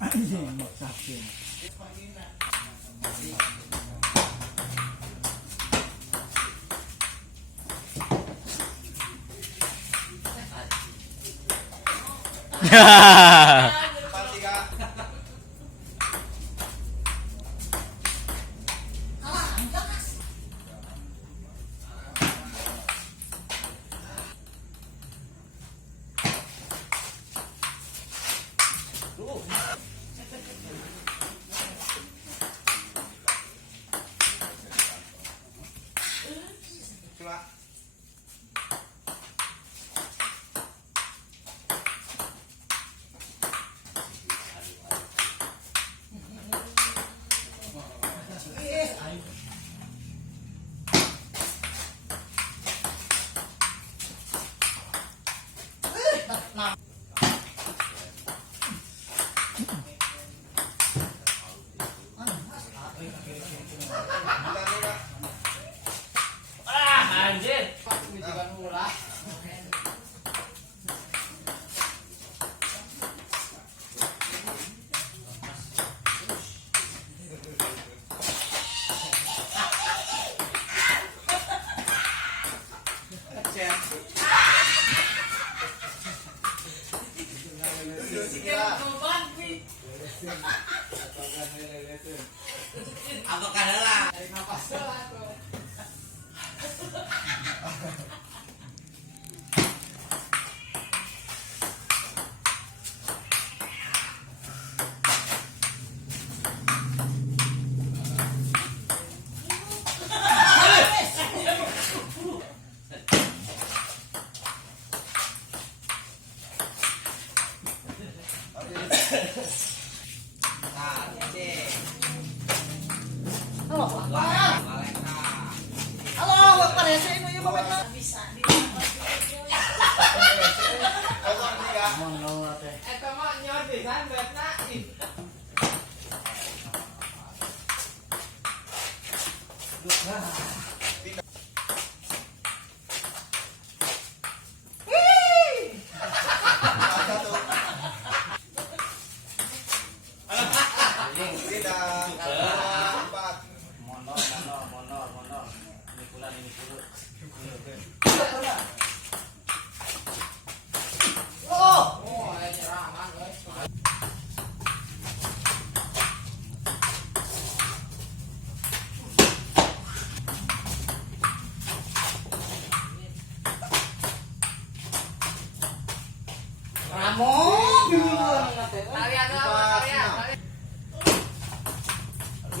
Anjing maksakin. Anjir, bukan murah. Apa kadang dari napas lah tuh.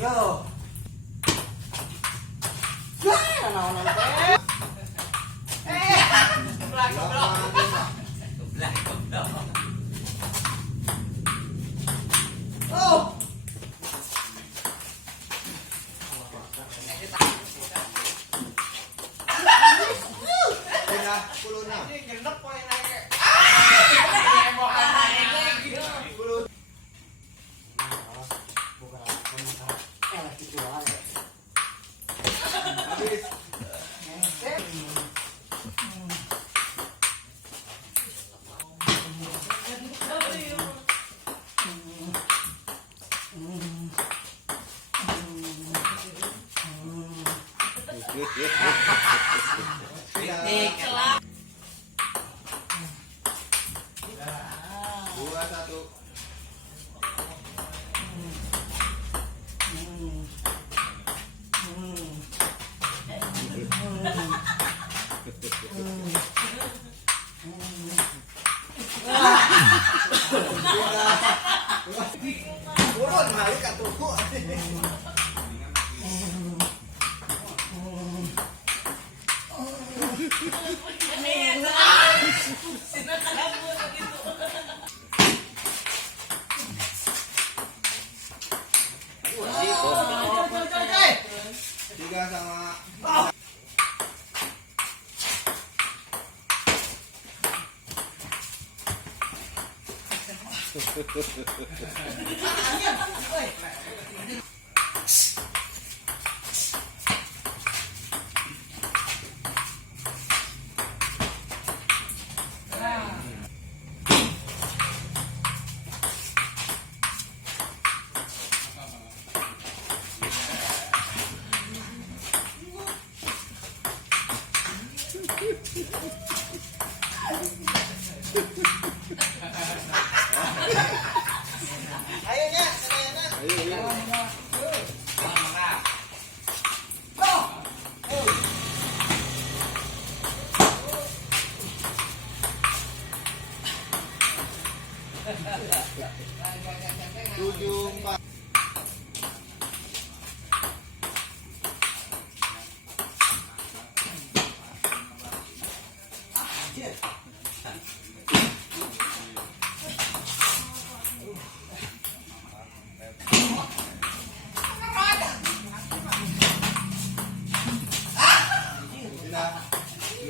Yo. Oh. Dua satu. Turun balik ke tuku. Tiga sama 7-4.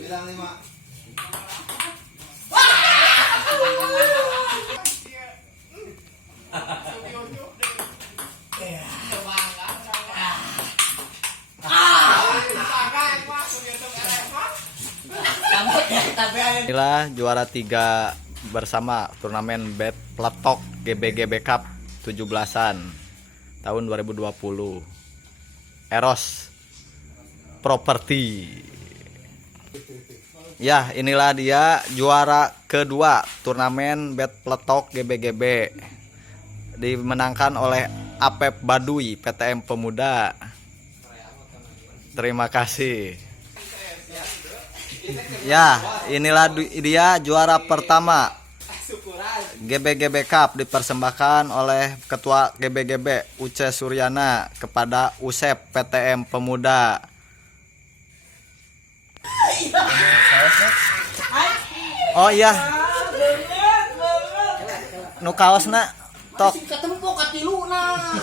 Bilang 5. Inilah juara 3 bersama turnamen Bet Peletok GBGB Cup 17-an tahun 2020. Eros Property. Ya, inilah dia juara kedua turnamen Bet Peletok GBGB. Dimenangkan oleh Apep Baduy PTM Pemuda. Terima kasih. Ya, inilah dia juara pertama GBGB Cup dipersembahkan oleh Ketua GBGB Uce Suryana kepada USEP PTM Pemuda. Oh iya, nu kaosna tok Ketemu katilu nah.